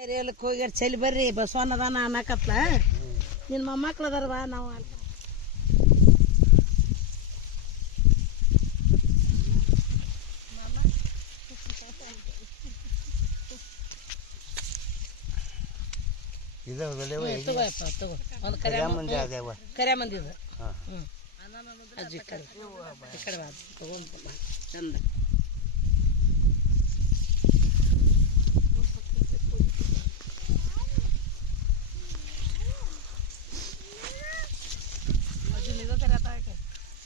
ಹೊಲಕ್ಕೆ ಹೋಗಿ ಚಲಿ ಬರ್ರಿ ಬಸವಣ್ಣದಾನ ಅನ್ನಕತ್ಲ. ನಿನ್ನ ಮೊಮ್ಮಕ್ಳು ಅದಾರವ ನಾವು ಅಂತ. ಇದು ಬೆಳೆವ ತಗೋಯಪ್ಪ ತಗೋ ಒಂದು ಕರೆ ಮಂದಿ ಅದೇವ? ಕರೆ ಹ್ಞೂ ಅಜ್ಜಿ ಕಡೆ ಈ ಚಂದ.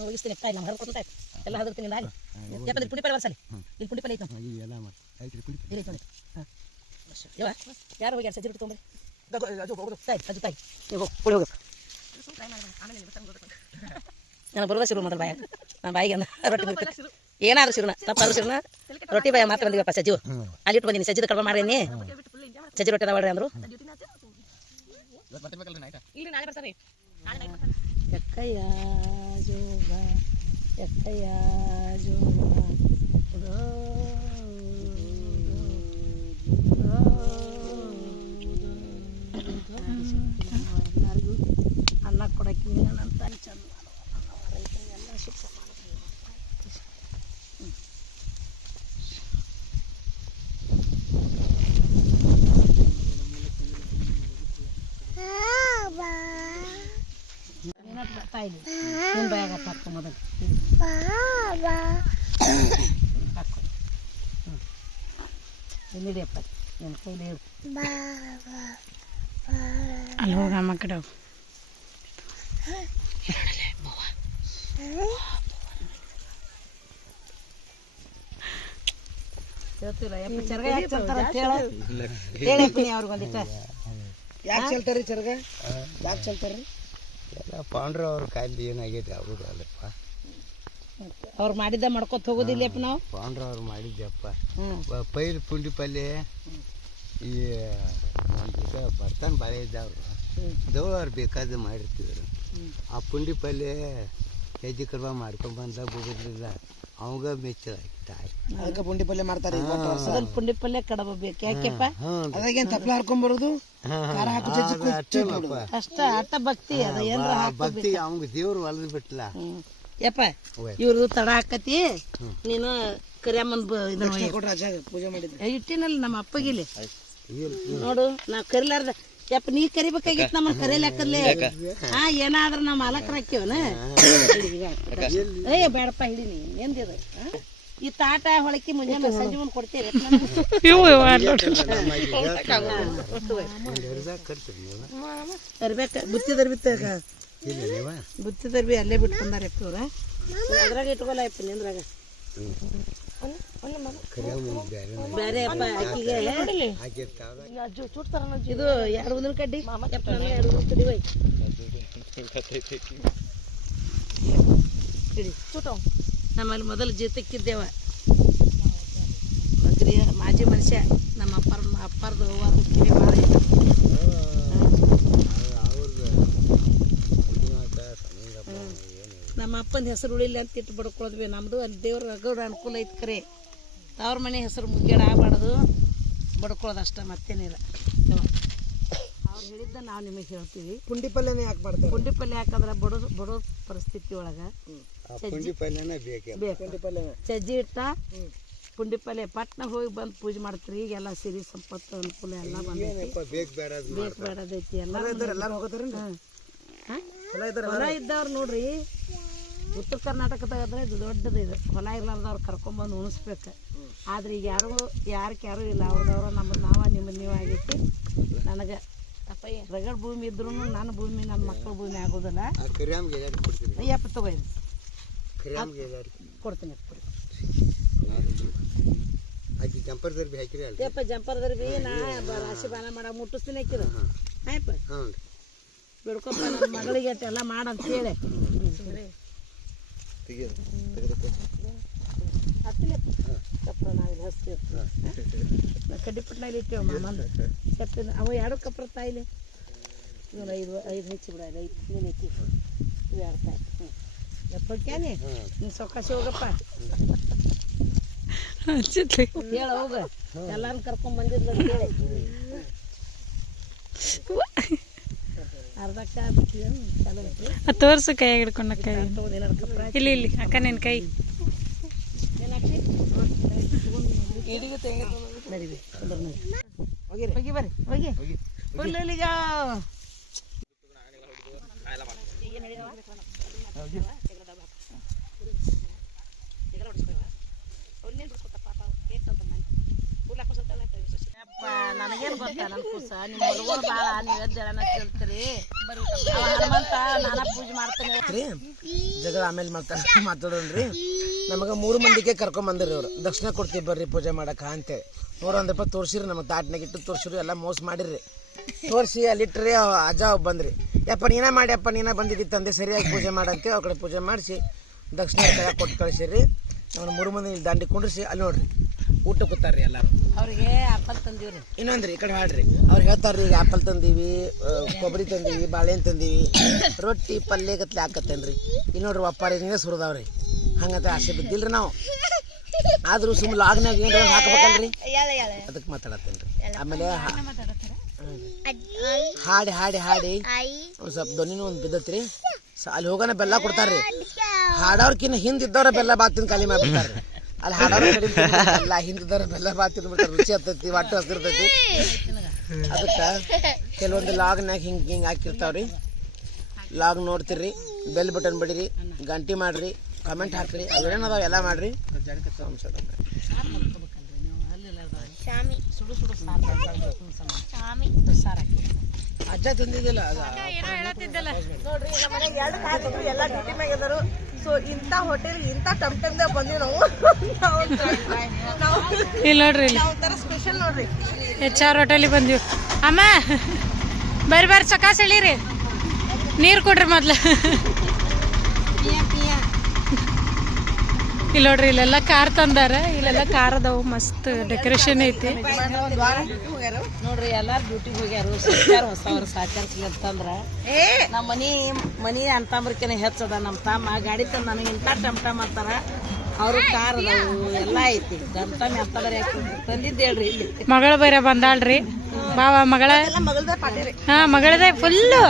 ಹೋಗಿಸ್ತೀನಿ ಅಪ್ಪ ನಮ್ಮ ಹರ್ಕೊತ ಎಲ್ಲ ಹದರ್ತೀನಿ ನಾಳೆ ಯಾಕಂದ್ರೆ ಪುಡಿ ಪಲ್ಲೆ ಬರ್ಸಲಿ ಇಲ್ಲಿ ಪುಡಿ ಪಲ್ಲೆ ಐತೆ ನೋಡಿ ಎಲ್ಲ ಮಾಡಿ ಐತ್ರಿ ಕುಡಿ ಇಲ್ಲಿ ಐತೆ ನೋಡಿ ಹಾಂ. ಯವ್ವ ಯಾರು ಹೋಗ್ಯಾರ ಸಜ್ಜಿ ರೊಟ್ಟಿ ತೊಗೊಂಬರಿ ತಾಯಿ ಅಜ್ಜು ತಾಯಿ. ನೀವು ಹೋಗಿ ಪುಡಿ ಹೋಗಿ. ನಾನು ಬರುವ ಸಿರು ಮೊದಲು ಬಾಯ. ನಾನು ಬಾಯಿಗೆ ರೊಟ್ಟಿ ಬಿಡ್ತೀನಿ ಏನಾದ್ರು ಸಿರುನ ತಪ್ಪಾದ್ರು ಸಿರುನ ರೊಟ್ಟಿ ಬಾಯ ಮಾತ್ರ ಬಂದಿವಪ್ಪ ಸಜ್ಜು. ಅಲ್ಲಿ ಇಟ್ಟು ಬಂದೀನಿ ಸಜ್ಜಿದ ಕಡಿಮೆ ಮಾಡ್ರಿ ಸಜ್ಜಿ ರೊಟ್ಟಿ ಅದಾವ ಅಂದ್ರು. ಎಕ್ಕಯ್ಯ Jog Yakaya Joga, Yakaya Joga, Joga. ಎಲ್ಲಿಡಿಯಪ್ಪ ನನ್ನ ಕೈಲಿ ಹೇಳು ಅಲ್ಲಿ ಹೋಗ ಅಮ್ಮ ಕಡೆ ಹೋಗು. ಹೇಳ್ತಿಲ್ಲ ಯಪ್ಪ ಚರ್ಗ ಯಾಕೆ ಚಲ್ತಾರ ಅಂತ ಹೇಳು. ಹೇಳಪ್ಪ ನೀ ಅವ್ರಿಗೆ ಒಂದಿಟ್ಟ ಯಾಕೆ ಚೆಲ್ತಾರಿ ಚರ್ಗ? ಯಾಕೆ ಚೆಲ್ತಾರಿ ಎಲ್ಲ ಪಾಂಡ್ರ ಅವ್ರ ಕಾಯಿಲೆ ಏನಾಗೈತೆ ಅವ್ರಿಗೆ ಅಲ್ಲಪ್ಪ. ಅವ್ರು ಮಾಡಿದ್ದ ಮಾಡ್ಕೊತ ಹೋಗೋದಿಲ್ಲಪ್ಪ ನಾವು? ಪಾಂಡ್ರ ಅವ್ರು ಮಾಡಿದ್ದೆಪ್ಪ ಪೈರು ಪುಂಡಿ ಪಲ್ಯ. ಈ ನಮ್ದು ಬರ್ತಾನೆ ಬಾಳೆ ಇದ್ದವ್ರು ಅವ್ರು ಬೇಕಾದ ಮಾಡಿರ್ತಿದ್ರು. ಆ ಪುಂಡಿ ಪಲ್ಯ ಹೆಜ್ಜೆ ಕರ್ಬ ಮಾಡ್ಕೊಂಡ್ ಬಂದ ಹೋಗೋದ್ರಿಲ್ಲ ಅವಾಗ ಮೆಚ್ಚ ತಾಯಿ. ಅದಕ್ಕೆ ಪುಂಡಿ ಪಲ್ಯ ಮಾಡ್ತಾರೆ. ಮೊದಲು ಪುಂಡಿ ಪಲ್ಯ ಕಡಬಬೇಕು ಯಾಕೆಪ್ಪ ಅದಾಗೇನ್ ತಪ್ಲ ಹರ್ಕೊಂಡ್ ಬರೋದು? ಅಷ್ಟ ಅಟ್ಟ ಭಕ್ತಿ ಅದ ಏನ್ರ ಭಕ್ತಿ ಅವಂಗ ದೇವ್ರು ಹೊಲದ್ ಬಿಟ್ಲ. ಯಪ್ಪ. ಇವ್ರದ್ದು ತಡ ಆಕತಿ ನೀನು ಕರಿಯಮ್ಮನ್ ಬ- ಇದನ್ನ ಒಯ್ಯ್. ಪೂಜೆ ಮಾಡಿದ್ದೆ ಇಟ್ಟಿನಲ್ಲ ನಮ್ಮ ಅಪ್ಪಗಿಲಿ ನೋಡು ನಾ ಕರಿಲಾರ್ದ ಯಪ್ಪ ನೀ ಕರಿಬೇಕಾಗಿತ್ತು ನಮ್ಮ ಕರಿಲಾಕಲ್ಲೇ ಹಾ ಏನಾದ್ರೂ ನಮ್ಮ ಮಾಲಕರ ಹಾಕ್ಯವನ ಏ ಬೇಡಪ್ಪ ಹಿಡಿ ನೀ. ಎಂದಿದ? ಈ ತಾಟ ಹೊಳಕಿ ಮುಂಜಾನೆ ಸಂಜೆ ಮುಂದೆ ಕೊಡ್ತೀರಿ? ಅರ್ಬೇಕ ಬುತ್ತಿ ತರ್ಬಿತ್ತ ಇಲ್ಲ ಭೀ ಅಲ್ಲೇ ಬಿಟ್ಟು ಬಂದಾರ ಇವ್ರ. ಅದ್ರಾಗ ಇಟ್ಕೊಲ್ಲ ಯಪ್ಪ ನಿಂದ್ರಾಗ ಬೇರೆ ಅಪ್ಪ ಆಕಿಗೆ ಇದು ಎರಡು ಉದಿನ ಕಡ್ಡಿ? ಎರಡು ಉದಿನ ಕಡ್ಡಿ ಒಯ್ ಹಿಡಿ ನಮ್ಮಲ್ಲಿ ಮೊದಲು ಜೀತಕ್ಕಿದ್ದೇವ. ಮಾಜಿ ಮನುಷ್ಯ ನಮ್ಮ ಅಪ್ಪಾರ ಅಪ್ಪಾರ್ದು ಕಿವಿ ಭಾಳ ಐತಿ ಅವ್ರದ್ದು ನಮ್ಮ ಅಪ್ಪನ ಹೆಸರು ಉಳಿಲಿ ಅಂತ ಇಟ್ಟು ಬಡ್ಕೊಳ್ಳೋದ್ವಿ ನಮ್ಮದು ಅಲ್ಲಿ ದೇವ್ರ ಅಗೌಡ ಅನುಕೂಲ ಐತೆ ಕರೆ. ತವ್ರ ಮನೆ ಹೆಸರು ಮುಗ್ಗೇಡ ಆಗಬಾರ್ದು. ಬಡ್ಕೊಳ್ಳೋದು ಅಷ್ಟೇ ಮತ್ತೇನಿಲ್ಲ ಅವ್ರು ಹೇಳಿದ್ದ ನಾವು ನಿಮಗೆ ಹೇಳ್ತೀವಿ. ಪುಂಡಿ ಪಲ್ಯನೇ ಯಾಕೆ ಮಾಡ್ತಾರೆ? ಪುಂಡಿ ಪಲ್ಯ ಹಾಕಂದ್ರೆ ಬಡೋ ಬಡೋ ಪರಿಸ್ಥಿತಿ ಒಳಗೆ. ಚಜ್ಜಿ ಇಟ್ಟ ಪುಂಡಿ ಪಲ್ಯ ಪಟ್ನ ಹೋಗಿ ಬಂದು ಪೂಜೆ ಮಾಡ್ತೀರಿ. ಈಗ ಎಲ್ಲ ಸಿರಿ ಸಂಪತ್ತು ಅನುಕೂಲ ಎಲ್ಲ ಬಂದೈತಿ. ಬೇಕು ಬೇಕು ಬೇಡದೈತಿ ಎಲ್ಲ ಇದ್ದವ್ರು ನೋಡ್ರಿ. ಉತ್ತರ ಕರ್ನಾಟಕದಾಗ ಅಂದ್ರೆ ಇದು ದೊಡ್ಡದು ಇದು. ಹೊಲ ಇರ್ಲಾರ್ದವ್ರು ಕರ್ಕೊಂಬಂದು ಉಣಿಸ್ಬೇಕು. ಆದ್ರೆ ಈಗ ಯಾರು ಯಾರಕ್ಕೆ ಯಾರೂ ಇಲ್ಲ. ಅವ್ರದವ್ರ ನಮ್ಮ ನಾವ ನಿಮ್ಮ ನೀವು ಆಗೈತಿ ನನಗೆ ರಗಡ್ ಭೂಮಿ ಇದ್ರೂ ನನ್ನ ಭೂಮಿ ನನ್ನ ಮಕ್ಕಳ ಭೂಮಿ ಆಗೋದಿಲ್ಲ. ಅಯ್ಯಪ್ಪ ತಗೋಯ್ದು ಕೊಡ್ತೀನಿ ಜಂಪರ್ ದರ್ಬಿ ಹಾಕಿರಿ ಅಲ್ರಿ? ಯಪ್ಪ ಜಂಪರ್ದರ್ ಬಿ ನಾ ರಾಶಿ ಬಾನ ಮಾಡ ಮುಟ್ಟಿಸ್ತೀನಿ ಹಾಕಿದ ಆಯ್ಪ ಬಿಡ್ಕೊಪ್ಪ ನನ್ನ ಮಗಳಿಗೆ ಎಲ್ಲ ಮಾಡಂತ ಹೇಳಿ. ನಾವಿಲ್ಲಿ ಹಚ್ತೀವಿ ಕಡ್ಡಿಪಟ್ನಲ್ಲಿ ಇಟ್ಟೇವು ಮಾಮಂದು ಚಪ್ಪಿನ ಅವ ಎರಡು ಕಪ್ರ ತಾಯಿಲೆ? ಇವನು ಐದು ಐದು ಹೆಚ್ಚಿ ಬಿಡ ಐದು ನೀನು ಐತಿ ಇವು ಎರಡು ತಾಯಿ? ಹ್ಞೂ ಎಪ್ಪಕ್ಯಾನೆ ನೀನು ಸೊಕಾಸಿ ಹೋಗಪ್ಪ. ಹೇಳ ಹೋಗ. ಎಲ್ಲಾರು ಕರ್ಕೊಂಡ್ ಬಂದಿದ್ಲ ಹೇಳಿ ಅರ್ಧಕ್ಕ ಬಿಟ್ಟಿದ್ದೇನು ಚಲೋ ಐತಿ ತೋರ್ಸು ಕೈ ಹಿಡ್ಕೊಂಡ ಕೈ ಇಲ್ಲಿ ಇಲ್ಲಿ ಅಕ್ಕ ನಿನ್ ಕೈ. ಹೋಗಿ ಬರ್ರಿ ಹೋಗಿ ಹುಲ್ಲುಲಿಗ ನನಗೇನು ಗೊತ್ತಾ ನನ್ನ ಕೂಸ? ನಿಮ್ಮ ಹುಡುಗರು ಭಾಳ ನೀವು ಎದ್ದು ಕೇಳ್ತೀರಿ. ಹನುಮಂತ ನಾನಾ ಪೂಜೆ ಮಾಡ್ತೇನೆ ಜಗಳ ಆಮೇಲೆ ಮಾತಾ ಮಾತಾಡೋಣ್ರಿ. ನಮಗೆ ಮೂರು ಮಂದಿಗೆ ಕರ್ಕೊಂಬಂದ್ರಿ ಬಂದಿರಿ ಅವ್ರು. ದಕ್ಷಿಣ ಕೊಡ್ತೀವಿ ಬರ್ರಿ ಪೂಜೆ ಮಾಡಕ ಅಂತೇಳಿ. ನೂರೊಂದು ರೂಪಾಯಿ ತೋರ್ಸಿರಿ, ನಮಗೆ ತಾಟ್ನಾಗ ಇಟ್ಟು ತೋರ್ಸಿರಿ, ಎಲ್ಲ ಮೋಸ ಮಾಡಿರಿ ತೋರಿಸಿ ಅಲ್ಲಿಟ್ರಿ ಅಜ್ಜ ಬಂದ್ರಿ. ಯಪ್ಪ, ನೀನ ಮಾಡಿ ಅಪ್ಪ ನೀನ ತಂದೆ, ಸರಿಯಾಗಿ ಪೂಜೆ ಮಾಡಂತೆ ಅವ್ರ ಕಡೆ ಪೂಜೆ ಮಾಡಿಸಿ, ದಕ್ಷಿಣ ಕೊಟ್ಟು ಕಳಿಸಿರಿ. ಅವ್ರ ಮೂರು ಮಂದಿ ಇಲ್ಲಿ ದಾಂಡಿ ಕುಂಡ್ರಿಸಿ, ಅಲ್ಲಿ ನೋಡ್ರಿ. ಊಟ ಕೂತಾರ್ರಿ ಎಲ್ಲಾರು. ಅವ್ರಿಗೆ ಆಪಲ್ ತಂದೀವ್ರಿ. ಇನ್ನೊಂದ್ರಿ ಈ ಕಡೆ ಮಾಡ್ರಿ ಅವ್ರು ಹೇಳ್ತಾರ್ರಿ ಈಗ ಆಪಲ್ ತಂದೀವಿ ಕೊಬ್ಬರಿ ತಂದೀವಿ ಬಾಳೆಹಣ್ಣು ತಂದೀವಿ. ರೊಟ್ಟಿ ಪಲ್ಯ ಗತ್ಲೆ ಹಾಕತ್ತೇನ್ರಿ. ಇಲ್ಲಿ ನೋಡ್ರಿ ಒಪ್ಪಾರಿನೇ ಸುರಿದಾವ್ರಿ. ಹಂಗಂತ ಆಸೆ ಬಿದ್ದಿಲ್ರಿ ನಾವು. ಆದ್ರೂ ಸುಮ್ ಲಾಗ್ನಾಗ ಏನ್ರ ಹಾಕ್ಬೇಕಲ್ರಿ. ಅದಕ್ಕೆ ಮಾತಾಡತ್ತೇನ್ರಿ. ಆಮೇಲೆ. ಹಾಡಿ ಹಾಡಿ ಹಾಡಿ. ಒಂದ್ ಸ್ವಲ್ಪ ಧ್ವನಿನೂ ಒಂದು ಬಿದ್ದತ್ರಿ. ಅಲ್ಲಿ ಹೋಗೋಣ ಬೆಲ್ಲ ಕೊಡ್ತಾರ್ರಿ. ಹಾಡೋರ್ಕಿನ್ನ ಹಿಂದಿದ್ದವ್ರ ಬೆಲ್ಲ ಬಾತಿನ ಖಾಲಿ ಮಾಡ್ಬಿಡ್ತಾರ್ರಿ. ಅಲ್ಲಿ ಹಾಡೋರ ಎಲ್ಲ ಹಿಂದಿದ್ದವ್ರ ಬೆಲ್ಲ ಬಾತ್ ತಿಂದ್ಬಿಡ್ತಾರೆ ರುಚಿ ಹತ್ತೈತಿ ಹೊಟ್ಟೆ ಹಸಿರ್ತೈತಿ ಅದಕ್ಕೆ ಕೆಲವೊಂದು ಲಾಗ್ನಾಗ ಹಿಂಗೆ ಹಿಂಗೆ ಹಾಕಿರ್ತಾವ್ರಿ. ಲಾಗ್ ನೋಡ್ತೀರಿ ಬೆಲ್ ಬಟನ್ ಬಿಡಿರಿ ಗಂಟಿ ಮಾಡ್ರಿ ಕಮೆಂಟ್ ಹಾಕ್ರಿ ಅವೇನೇನದಾವ ಎಲ್ಲ ಮಾಡ್ರಿ. ಅಜ್ಜ ತಿಂದಿದ್ದಿಲ್ಲ ಅದು ನೋಡ್ರಿ ಎಲ್ಲ ಡ್ಯೂಟಿ ಮ್ಯಾಗ ಇದಾರು ಸೊ ಇಂಥ ಹೋಟೆಲ್ ಇಂಥ ಟಮ್ ಟಮ್ದಾಗ ಬಂದ್ವಿ ನಾವು. ನಾವು ಇಲ್ಲಿ ನೋಡ್ರಿ ಇಲ್ಲಿ. ಒಂಥರ ಸ್ಪೆಷಲ್ ನೋಡ್ರಿ. ಎಚ್ ಆರ್ ಹೋಟೆಲಿಗೆ ಬಂದೀವಿ. ಅಮ್ಮ ಬರ್ರಿ ಬರ್ರಿ ಸಕಾಸ್ ಎಳೀರಿ ನೀರು ಕೊಡ್ರಿ ಮೊದ್ಲು. ಇಲ್ಲಿ ನೋಡ್ರಿ ಇಲ್ಲೆಲ್ಲ ಕಾರ್ ತಂದಾರ. ಇಲ್ಲೆಲ್ಲ ಕಾರ್ ಅದಾವು ಮಸ್ತ್ ಡೆಕೋರೇಷನ್ ಐತಿ. ನೋಡ್ರಿ ಎಲ್ಲಾರು ಡ್ಯೂಟಿಗೆ ಹೋಗ್ಯಾರು. ಸಿಗ್ತಾರ ಹೊಸ ಅವ್ರ ಸಾಕಾರ ಅಂತಂದ್ರ. ನಮ್ಮ ಮನಿ ಮನಿ ಅಂತಂಬ್ರಕಿನ ಹೆಚ್ಚದ ನಮ್ಮ ತಮ್ಮ ಗಾಡಿ ತಂದ ನನಗೆ ಇಂಥ ಟಮ್ ಟಮ್ ಅಂತಾರ. ಅವರು ಕಾರ್ ಎಲ್ಲ ಐತಿ. ತಂದಿದ್ದು ಹೇಳ್ರಿ ಇಲ್ಲಿ. ಮಗಳ ಬೇರೆ ಬಂದಾಳ್ರಿ. ಬಾವ ಮಗಳ? ಮಗಳ್ದ ಪಾಟೇರಿ ಹಾ ಮಗಳದ ಫುಲ್ಲು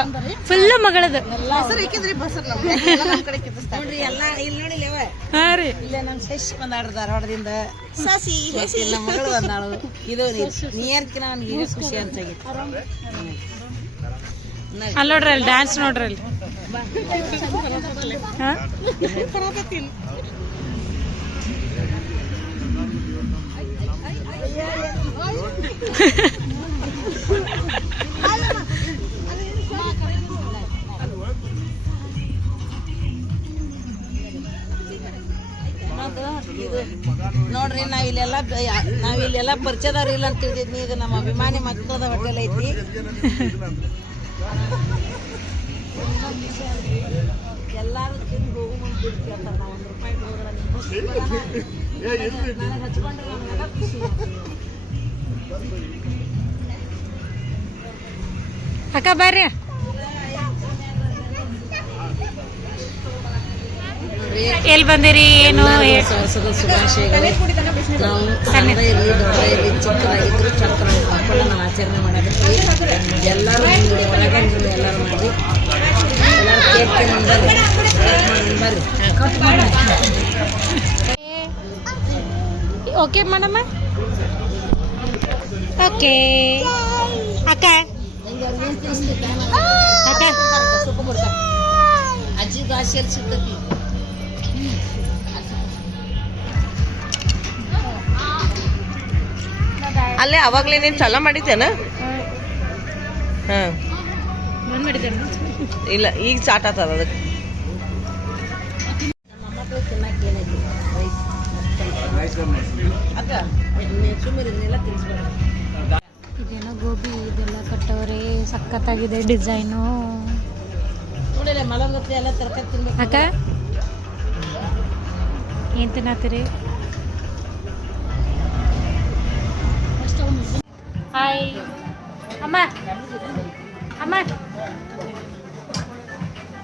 ಫುಲ್ಲು ಮಗಳದು. ಬಸರ್ ಇಕ್ಕಿದ್ರಿ ಬಸರ್ ಎಲ್ಲ ನಮ್ಮ ಕಡೆ ಕಿತ್ತಿಸ್ತಾರೆ. ನೋಡ್ರಿ ಎಲ್ಲ ಇಲ್ಲಿ ನೋಡಿ ಇಲ್ಲವ ಹಾ ರೀ. ಇಲ್ಲೇ ನಮ್ಮ ಶಶಿ ಬಂದಾಡ್ರಿ ಧಾರವಾಡದಿಂದ. ಸಸಿ ಮತ್ತೆ ನಮ್ಮ ಮಗಳು ಬಂದಾಳು. ಇದು ನಿಯರ್ಕಿನ ಖುಷಿ ಅನ್ಸಾಗಿತ್ತು. ಅಲ್ಲಿ ನೋಡ್ರಿ ಅಲ್ಲಿ ಡ್ಯಾನ್ಸ್ ನೋಡ್ರಿ ಅಲ್ಲಿ. ಹಾ? ನೋಡ್ರಿ, ನಾವ್ ಇಲ್ಲೆಲ್ಲ ನಾವ್ ಇಲ್ಲೆಲ್ಲ ಪರಿಚಯದವ್ರು ಇಲ್ಲ ಅಂತ ತಿಳಿದಿದ್ನಿ. ಇದು ನಮ್ಮ ಅಭಿಮಾನಿ ಮಕ್ಕಳದ ಹೋಟೆಲ್ ಐತಿ. ಎಲ್ಲಾರು ತಿಂದು ಹೋಗು ಮುಂದೆ ನಾವು ಒಂದು ರೂಪಾಯಿ ಅಕ್ಕ, ಬರ್ರಿ. ಎಲ್ಲಿ ಬಂದಿರಿ, ಏನು? ಶುಭಾಶಯಗಳು. ಚಿಕ್ಕದಾಗಿದ್ರು ಆಚರಣೆ ಎಲ್ಲರೂ ಎಲ್ಲರೂ ಮಾಡಿ. ಎಲ್ಲರೂ ಕೇಕ್ ಬರ್ರಿ. ಬರ್ರಿ. ಓಕೆ ಮೇಡಮ್ ಓಕೆ ಅಕ್ಕ ಅಕ್ಕ ಅಜ್ಜಿ ಭಾಷೆಯಲ್ಲಿ ಸಿಗ್ತೈತಿ ಅಲ್ಲೇ ಅವಾಗಲೇ ನೀನು ಚಲೋ ಮಾಡಿದ್ದೇನ ಹಾಂ. ಇಲ್ಲ ಈಗ ಸ್ಟಾರ್ಟ್ ಆತದ ಅದಕ್ಕೆ. ಇದೇನೋ ಗೋಬಿ ಇದೆಲ್ಲ ಕಟ್ಟವ್ರೆ ಸಖತ್ತಾಗಿದೆ ಡಿಸೈನು. ಅಕ್ಕ ಏನ್ ತಿನ್ನತ್ತೀರಿ ಹಾಯ್. ಅಮ್ಮ ಅಮ್ಮ.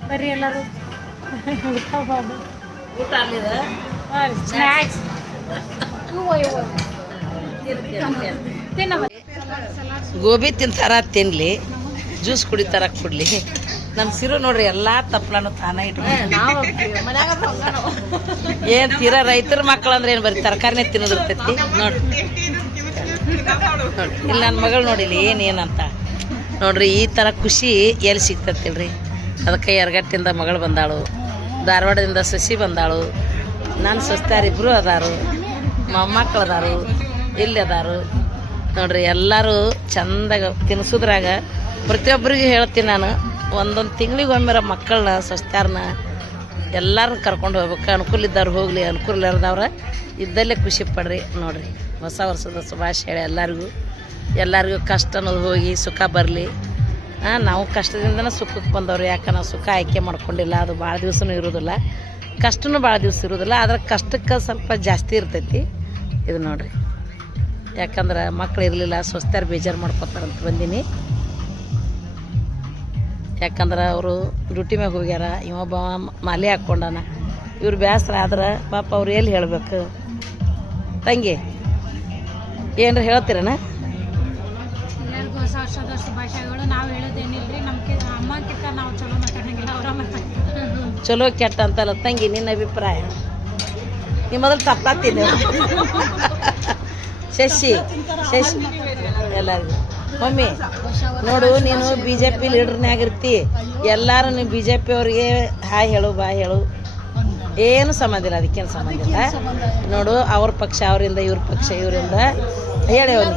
ಬರ್ರಿ ಎಲ್ಲರೂ. ಊಟ ಊಟ ಸ್ನ್ಯಾಕ್ಸ್ ಗೋಬಿ ತಿಂತಾರ ತಿನ್ಲಿ. ಜ್ಯೂಸ್ ಕುಡಿತಾರ ಕುಡ್ಲಿ. ನಮ್ ಸಿರು ನೋಡ್ರಿ ಎಲ್ಲಾ ತಪ್ಪಲನು ತಾನ ಇಟ್ಕೊಂಡು ಏನ್ ತೀರಾ ರೈತರ ಮಕ್ಳು ಅಂದ್ರೆ ಏನ್ ಬರೀ ತರಕಾರಿನೇ ತಿನ್ನೋದಿರ್ತೈತಿ? ನೋಡ್ರಿ. ನೋಡ್ರಿ. ಇಲ್ಲಿ ನನ್ನ ಮಗಳು ನೋಡಿಲಿ ಏನ್ ಏನಂತ ನೋಡ್ರಿ ಈ ತರ ಖುಷಿ ಎಲ್ಲಿ ಸಿಗ್ತತಿಲ್ರಿ ಅದಕ್ಕೆ ಎರಗಟ್ಟಿಂದ ಮಗಳು ಬಂದಾಳು ಧಾರವಾಡದಿಂದ ಸಸಿ ಬಂದಾಳು ನನ್ನ ಸೊಸ್ತಾರಿಬ್ರು ಅದಾರು ಮೊಮ್ಮಕ್ಕಳು ಅದಾರು ಇಲ್ಲಿ ಅದಾರು ನೋಡ್ರಿ, ಎಲ್ಲರೂ ಚಂದಾಗ ತಿನ್ಸುದ್ರಾಗ ಪ್ರತಿಯೊಬ್ಬರಿಗೂ ಹೇಳ್ತೀನಿ ನಾನು, ಒಂದೊಂದು ತಿಂಗಳಿಗೊಮ್ಮೆರ ಮಕ್ಕಳನ್ನ ಸೊಸ್ತಾರನ್ನ ಎಲ್ಲರನ್ನ ಕರ್ಕೊಂಡು ಹೋಗ್ಬೇಕು. ಅನುಕೂಲ ಇದ್ದವ್ರು ಹೋಗಲಿ, ಅನುಕೂಲ ಇಲ್ಲದವ್ರ ಇದ್ದಲ್ಲೇ ಖುಷಿ ಪಡ್ರಿ. ನೋಡ್ರಿ, ಹೊಸ ವರ್ಷದ ಶುಭಾಶಯ ಎಲ್ಲರಿಗೂ. ಎಲ್ಲರಿಗೂ ಕಷ್ಟ ಅನ್ನೋದು ಹೋಗಿ ಸುಖ ಬರಲಿ. ನಾವು ಕಷ್ಟದಿಂದನೇ ಸುಖಕ್ಕೆ ಬಂದವ್ರು, ಯಾಕೆ ನಾವು ಸುಖ ಆಯ್ಕೆ ಮಾಡ್ಕೊಂಡಿಲ್ಲ, ಅದು ಭಾಳ ದಿವಸನೂ ಇರೋದಿಲ್ಲ. ಕಷ್ಟನೂ ಭಾಳ ದಿವಸ ಇರೋದಿಲ್ಲ ಆದ್ರೆ ಕಷ್ಟಕ್ಕೆ ಸ್ವಲ್ಪ ಜಾಸ್ತಿ ಇರ್ತೈತಿ. ಇದು ನೋಡಿರಿ. ಯಾಕಂದ್ರೆ ಮಕ್ಳು ಇರಲಿಲ್ಲ ಸ್ವಸ್ಥರು ಬೇಜಾರು ಮಾಡ್ಕೊತಾರಂತ ಬಂದೀನಿ. ಯಾಕಂದ್ರೆ ಅವರು ಡ್ಯೂಟಿ ಮ್ಯಾಗ ಹೋಗ್ಯಾರ ಇವೊಬ್ಬ ಮಾಲೆ ಹಾಕ್ಕೊಂಡಾನ. ಇವ್ರು ಬೇಸರ ಆದ್ರೆ ಪಾಪ ಅವ್ರು ಎಲ್ಲಿ ಹೇಳಬೇಕು? ತಂಗಿ, ಏನ್ರ ಹೇಳ್ತೀರಣ್ಣ ಎಲ್ಲರಿಗೂ ಹೊಸ ವರ್ಷದ ಶುಭಾಶಯಗಳು. ನಾವು ಹೇಳೋದೇನಿಲ್ರಿ, ನಮ್ಗೆ ಅಮ್ಮಕ್ಕಿಂತ ನಾವು ಚಲೋ ಮಾತಾಡಂಗಿಲ್ಲ ಅವರ ಮಾತಾಡ್ತಾರೆ ಚಲೋ ಕೆಟ್ಟ ಅಂತಲ್ಲ ತಂಗಿ ನಿನ್ನ ಅಭಿಪ್ರಾಯ? ನಿಮ್ಮ ಮೊದಲು ತಪ್ಪಾತಿದ್ದೆ ಶಶಿ ಶಶಿ ಎಲ್ಲರಿಗೂ. ಮಮ್ಮಿ ನೋಡು ನೀನು ಬಿ ಜೆ ಪಿ ಲೀಡರ್ನಾಗಿರ್ತಿ ಎಲ್ಲರೂ ನೀವು ಬಿ ಜೆ ಪಿ ಅವ್ರಿಗೆ ಹಾಯ್ ಹೇಳು ಬಾ ಹೇಳು. ಏನು ಸಂಬಂಧ ಇಲ್ಲ ಅದಕ್ಕೇನು ಸಂಬಂಧ ಇಲ್ಲ. ನೋಡು ಅವ್ರ ಪಕ್ಷ ಅವರಿಂದ ಇವ್ರ ಪಕ್ಷ ಇವರಿಂದ. ಹೇಳಿ ಅವನು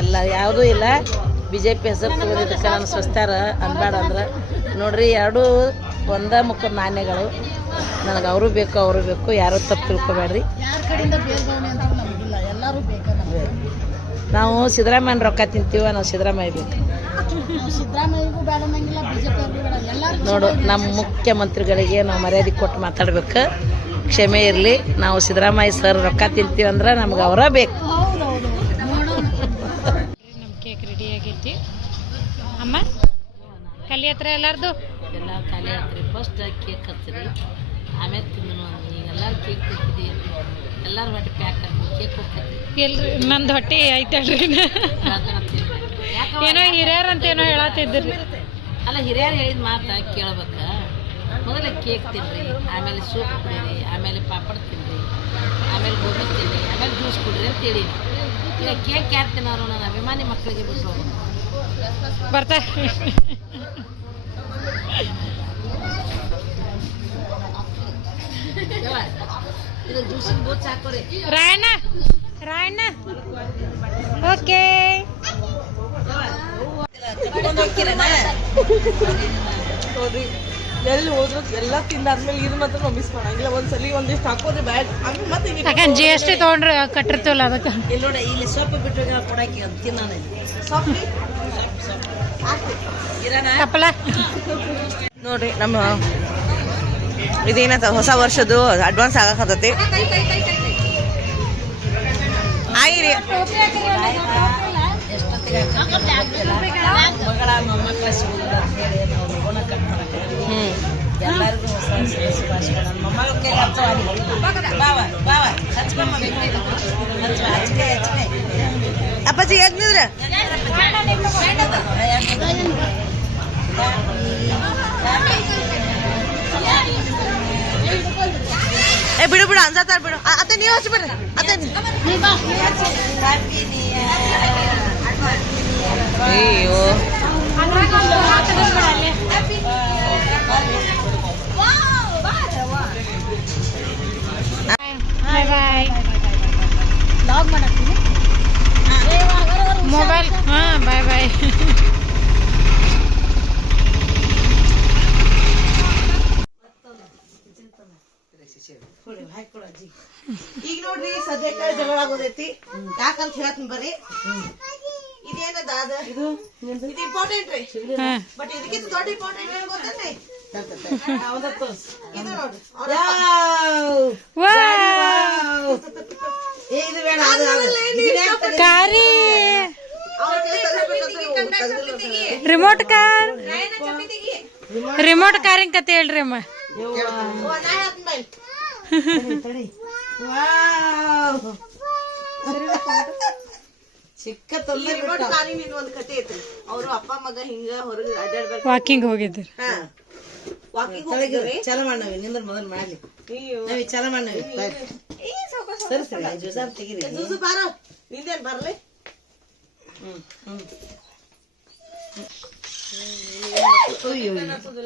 ಎಲ್ಲ ಯಾವುದೂ ಇಲ್ಲ. ಬಿ ಜೆ ಪಿ ಹೆಸರು ತಗೊಂಡಿದ್ದಕ್ಕೆ ನಾನು ಸ್ವಸ್ಥಾರ ಅನ್ಬೇಡ ಅಂದ್ರೆ. ನೋಡ್ರಿ ಎರಡೂ ಒಂದ ಮುಖ ನಾಣ್ಯಗಳು. ನನಗೆ ಅವರು ಬೇಕು ಅವರು ಬೇಕು ಯಾರು ತಪ್ಪು ತಿಳ್ಕೊಬೇಡ್ರಿ. ನಾವು ಸಿದ್ದರಾಮಯ್ಯನ ರೊಕ್ಕ ತಿಂತೀವ ನಾವು ಸಿದ್ದರಾಮಯ್ಯ ಬೇಕು. ನೋಡು ನಮ್ಮ ಮುಖ್ಯಮಂತ್ರಿಗಳಿಗೆ ನಾವು ಮರ್ಯಾದೆ ಕೊಟ್ಟು ಮಾತಾಡ್ಬೇಕು. ಕ್ಷಮೆ ಇರಲಿ. ನಾವು ಸಿದ್ದರಾಮಯ್ಯ ಸರ್ ರೊಕ್ಕ ತಿಂತೀವಂದ್ರೆ ನಮ್ಗೆ ಅವರ ಬೇಕು. ಕಲಿ ಹತ್ರ ಎಲ್ಲಾರ್ದು? ಎಲ್ಲ ಖಾಲಿ ಆತ್ರಿ ಫಸ್ಟ್ ಕೇಕ್ ಹಚ್ಚಿರಿ ಆಮೇಲೆ ತಿಂದನು. ಈಗ ಎಲ್ಲರೂ ಕೇಕ್ ತಿಂತಿದ್ವಿ ಎಲ್ಲರೂ ಹೊಟ್ಟೆ ಪ್ಯಾಕ್ ಹಾಕಿ ಕೇಕ್ ಹೋಗ್ತೈತಿ ಎಲ್ರಿ ನಂದು ಹೊಟ್ಟೆ ಐತಲ್ರಿ ಏನೋ ಹಿರಿಯರ್ ಅಂತ ಏನೋ ಹೇಳತ್ತಿದ್ರಿ ಅಲ್ಲ ಹಿರಿಯರು ಹೇಳಿದ ಮಾತ ಕೇಳ್ಬೇಕ. ಮೊದಲ ಕೇಕ್ ತಿನ್ರಿ ಆಮೇಲೆ ಸೂಪ್ ಕುಡೀರಿ ಆಮೇಲೆ ಪಾಪಡ್ ತಿನ್ರಿ ಆಮೇಲೆ ಗೋಬಿ ತಿನ್ರಿ ಆಮೇಲೆ ಜ್ಯೂಸ್ ಕುಡ್ರಿ ಅಂತ ಹೇಳಿ ಈಗ ಕೇಕ್ ಯಾರು ತಿನ್ನೋರು ನನ್ನ ಅಭಿಮಾನಿ ಮಕ್ಕಳಿಗೆ ಬಿಟ್ಟು ಬರ್ತಾ ಯವ್ವ, ಇದು ಜ್ಯೂಸಿನ ಬೋಚ್ ಹಾಕೋರಿ ರಾಯಣ್ಣ ರಾಯಣ್ಣ. ಓಕೆ ನೋಡ್ರಿ ಎಲ್ಲಿ ಹೋದ್ರು ಎಲ್ಲ ತಿಂದಾದ್ಮೇಲೆ ಇದು ಮಾತ್ರ ಮಿಸ್ ಮಾಡಂಗಿಲ್ಲ ಒಂದ್ಸಲಿ ಒಂದಿಷ್ಟು ಬ್ಯಾಗ್ ಆಮೇಲೆ ಮತ್ತೆ ಹಿಂಗೆ ಜಿ ಎಸ್ ಟಿ ತೊಗೊಂಡ್ರೆ ಕಟ್ಟಿರ್ತೀವಲ್ಲ ಅದಕ್ಕೆ. ಇಲ್ಲಿ ನೋಡಿ ಇಲ್ಲಿ ಸೊಪ್ಪು ಬಿಟ್ಟು ಕೊಡಕ್ಕೆ ತಿನ್ನ ಇರೋಣ ತಪ್ಪಲ ನೋಡ್ರಿ ನಮ್ಮ ಇದೇನಂತ ಹೊಸ ವರ್ಷದ್ದು ಅಡ್ವಾನ್ಸ್ ಆಗಕತ್ತೈತಿ. ಆಯ್ರಿ. ಮಗಳ ಮೊಮ್ಮಕ್ಕಳ ಸಿಗುದಿಲ್ಲ ಅಂತ ಹೇಳಿ ನಾವು ಲಗುನ ಕಟ್ತಾರೆ ಹ್ಮ್ ಎಲ್ಲರಿಗೂ ಹೊಸ ವರ್ಷದ ಶುಭಾಶಯಗಳು ನನ್ನ ಮೊಮ್ಮಗಳ ಕೈ ಹಚ್ಚೋ ಬಾವ ಬಾವ ಹಚ್ಕೊಮ್ಮ ಬೇಕು ಹಚ್ಚ ಹಚ್ಕೆ ಹಚ್ಕೆ ಅಪ್ಪಾಜಿ ಎದ್ನಿದ್ರ ಏ ಬಿಡು ಬಿಡು ಅನ್ಸತ್ತಾರ ಬಿಡು ಅ- ಅತ್ತೆ ನೀವು ಹಚ್ಚಿ ಬಿಡ್ರಿ ಅತ್ತೆ ಅಯ್ಯೋ ಮೊಬೈಲ್ ಹಾಂ ಬಾಯ್ ಬಾಯ್ ಈಗ ನೋಡ್ರಿ ಸದ್ಯಕ್ಕೆ ಜಗಳ ಆಗೋದೈತಿ ಯಾಕಂತ ಹೇಳ್ತೀನಿ ಬರ್ರಿ ಇದೇನದ ಅದ ಇದು ಇಂಪಾರ್ಟೆಂಟ್ ರೀ ಬಟ್ ಇದಕ್ಕಿಂತ ದೊಡ್ಡ ಇಂಪಾರ್ಟೆಂಟ್ ಏನ್ ಗೊತ್ತೇನ್ರಿ ಇದು ನೋಡ್ರಿ ಕಾರಿ. Remote car. ರಿಮೋಟ್ ಕಾರಿಂಗ್ ಕತೆ ಹೇಳ್ರಿ ಅಮ್ಮ. ಚಿಕ್ಕ ಅವರು ಕಾರಿನ ಅಪ್ಪ ಮಗ ಹಿಂಗ ಹೊರಗೆ ವಾಕಿಂಗ್ ಹೋಗಿದ್ರಿ ಹಾ. ವಾಕಿಂಗ್ ಚಲ ಮಾಡ್ನವಿ ನಿಂದ್ರ ಮೊದಲು ಮಾಡ್ಲಿ. ಚಲ ಮಾಡವಿ ತೆಗಿರಿ ಬಾರ ನಿಂದೇನ್ ಬರ್ಲಿ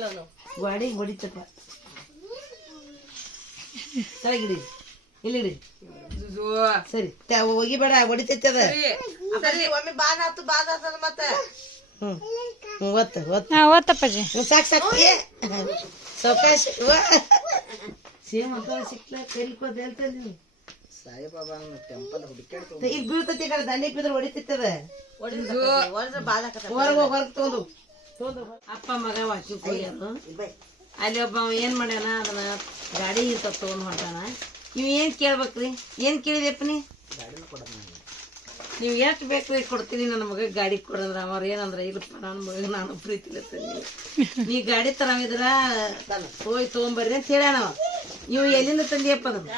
ನಾವು ಗಾಡಿ ಹೊಡಿತಪ್ಪ ತಳಗಿಡಿ ಇಲ್ಲಿಡಿ ಸರಿ ಹೋಗಿ ಬೇಡ ಹೊಡಿತೈತೆ ಅದ ಸರಿ ಒಮ್ಮೆ ಬಾದ ಆತು ಬಾದ ಆತದ ಮತ್ತೆ ಹ್ಮ್ ಹ್ಮ್ ಗೊತ್ತು ಒತ್ತ ಹಾ ಓದ್ತಪ್ಪಾಜಿ ಹ್ಮ್, ಸಾಕ್ ಸಾಕು ಏ ಸಾವಕಾಶ ಸೇಮ್ ಅಕ್ಕ ಸಿಕ್ಲ ಕರಿಕೋದ ಈಗ ಬೀಳ್ತೈತಿ ಕಡೆ ದಂಡಿ ಬಿದ್ರೆ ಹೊಡಿತಿತ್ತದ? ಹೊರಗೆ ಹೊರಗೆ ತೊಗೊಂಡು ಅಪ್ಪ ಮಗ ವಾಕಿಂಗ್ ಹೋಗ್ಯಾನು ಅಲ್ಲಿ ಒಬ್ಬ ಅವ ಏನ್ ಮಾಡ್ಯಾನ? ಅದನ್ನ ಗಾಡಿ ಇಂತ ತಗೊಂಡ್ ಹೊಂಟಾನ. ನೀವ್ ಏನ್ ಕೇಳ್ಬೇಕ್ರಿ? ಏನ್ ಕೇಳಿದೆಪ್ಪ ನೀ? ನೀವು ಎಷ್ಟು ಬೇಕ್ರಿ ಕೊಡ್ತೀನಿ ನನ್ನ ಮಗ ಗಾಡಿ ಕೊಡಂದ್ರ? ಅವ್ರ ಏನಂದ್ರ ಇಲ್ಲಪ್ಪ ನನ್ನ ಮಗ ನಾನು ಪ್ರೀತಿ ತಂದಿ ನೀ ಗಾಡಿ ತರಾಮಿದ್ರ ಹೋಗಿ ತಗೊಂಬರ್ರಿ ಅಂತ ಹೇಳ್ಯಾನ ನೀವು ಇವ್ ಎಲ್ಲಿಂದ ತಂದಿಯಪ್ಪ ಅದನ್ನ?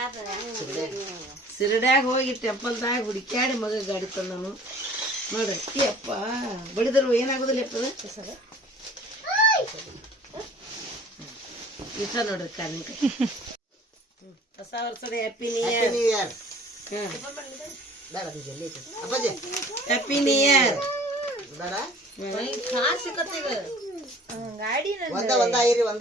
ಸಿರಡ್ಯಾಗ ಹೋಗಿ ಟೆಂಪಲ್ದಾಗ ಹುಡುಕ್ಯಾಡಿ ಮಗ ಗಾಡಿ ತಂದನು ನೋಡ್ರಿ ಅಪ್ಪ ಬಡಿದ್ರು ಏನಾಗೋದಿಲ್ಲಪ್ಪ ಅದು? ಇಷ್ಟ ನೋಡ್ರಿ ಕಾಲಿನ ಕೈ. ಹೊಸ ವರ್ಷದ happy new year happy new year car ಸಿಕ್ಕತ್ತೀಗ ಒಂದ ಒಂದ ಐರಿ ಒಂದ.